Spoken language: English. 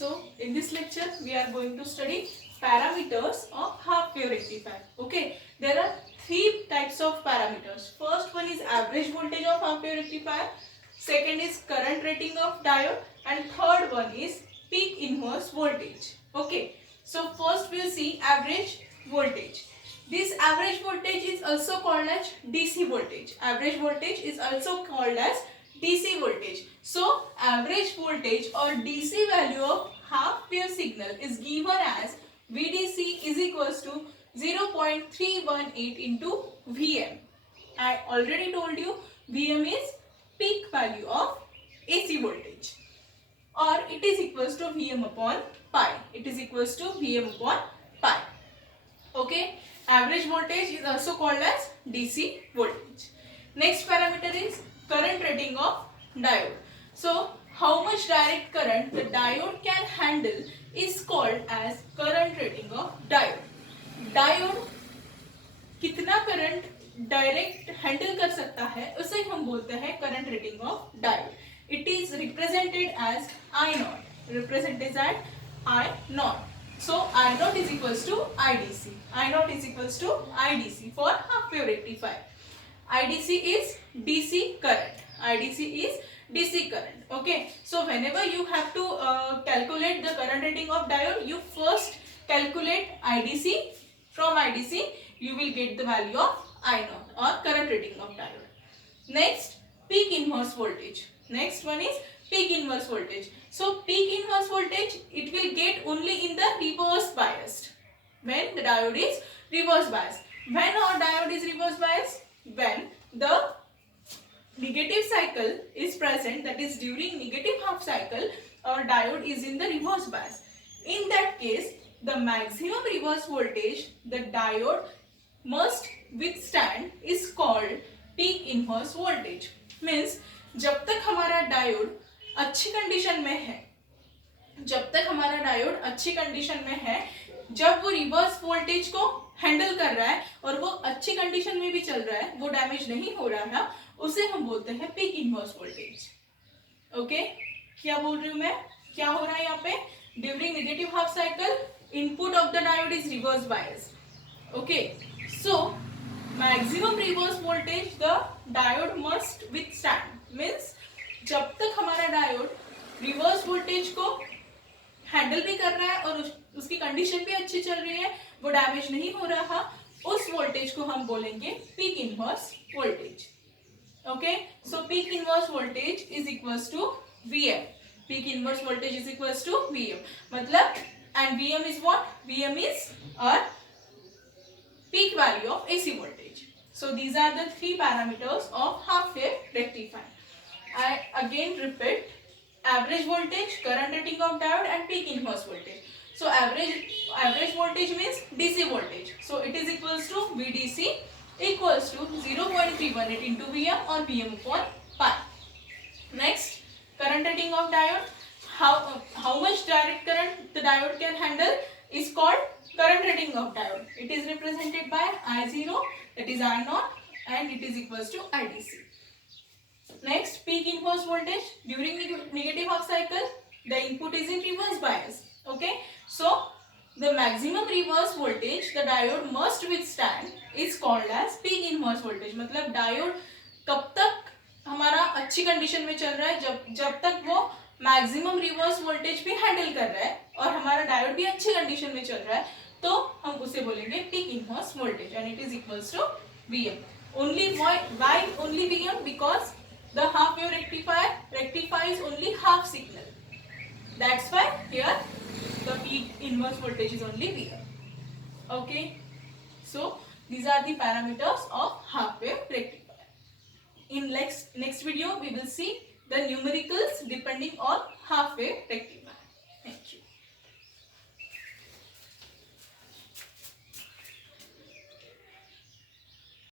So in this lecture we are going to study parameters of half wave rectifier. Okay, there are three types of parameters. First one is average voltage of half wave rectifier, second is current rating of diode, and third one is peak inverse voltage. Okay, so first we'll see average voltage. This average voltage is also called as DC voltage. Average voltage is also called as DC voltage. So average voltage or DC value of half wave signal is given as VDC is equals to 0.318 into Vm. I already told you Vm is peak value of AC voltage, or it is equals to Vm upon pi. It is equals to Vm upon pi. Okay, average voltage is also called as DC voltage. Next parameter is current rating of diode. So how much direct current the diode can handle is called as current rating of diode. Diode कितना current direct handle कर सकता है उसे हम बोलते हैं current rating of diode. It is represented as I naught. Represented as I naught. So I naught is equals to IDC. I naught is equals to IDC for half wave rectifier. IDC is DC current. IDC is DC current. Okay. So whenever you have to calculate the current rating of diode, you first calculate IDC. From IDC, you will get the value of I naught or current rating of diode. Next, peak inverse voltage. Next one is peak inverse voltage. So peak inverse voltage, it will get only in the reverse biased. When the diode is reverse biased. When our diode is reverse biased? When the negative cycle is present, that is during negative half cycle, our diode is in the reverse bias. In that case, the maximum reverse voltage the diode must withstand is called peak inverse voltage. Means जब तक हमारा diode अच्छी condition में है, जब तक हमारा diode अच्छी कंडीशन में है, जब वो रिवर्स वोल्टेज को हैंडल कर रहा है और वो अच्छी कंडीशन में भी चल रहा है, वो डैमेज नहीं हो रहा है, उसे हम बोलते हैं पीक इनवर्स वोल्टेज. ओके, क्या बोल रही हूँ मैं? क्या हो रहा है यहाँ पे? During negative half cycle input of the diode is reverse bias. Okay, so maximum reverse voltage the diode must withstand. Means जब तक हमारा डायोड रिवर्स वोल्टेज को हैंडल भी कर रहा है और उसकी कंडीशन भी अच्छी चल रही है, वो डैमेज नहीं हो रहा, उस वोल्टेज को हम बोलेंगे peak inverse voltage. Okay, so peak inverse voltage is equals to Vm. Peak inverse voltage is equals to Vm. मतलब and Vm is what? Vm is our peak value of AC voltage. So these are the three parameters of half wave rectifier. I again repeat: average voltage, current rating of diode, and peak inverse voltage. So average voltage means DC voltage. So it is equals to VDC equals to 0.318 into Vm or Vm upon pi. Next, current rating of diode. How much direct current the diode can handle is called current rating of diode. It is represented by I0, that is I naught, and it is equals to IDC. Next, peak inverse voltage. During negative half cycle, the input is in reverse bias. Okay, so the maximum reverse voltage the diode must withstand is called as peak inverse voltage. मतलब diode कब तक हमारा अच्छी condition में चल रहा है, जब तक वो मैक्सिमम रिवर्स वोल्टेज भी हैंडल कर रहा है और हमारा डायोड भी अच्छी कंडीशन में चल रहा है, तो हम उसे बोलेंगे peak inverse voltage, and it is equals to Vm. Only why only Vm? Because the half wave rectifier rectifies only half signal. That's why here the peak inverse voltage is only Vm. Okay, so these are the parameters of half wave rectifier. In next video we will see the numericals depending on half wave rectifier.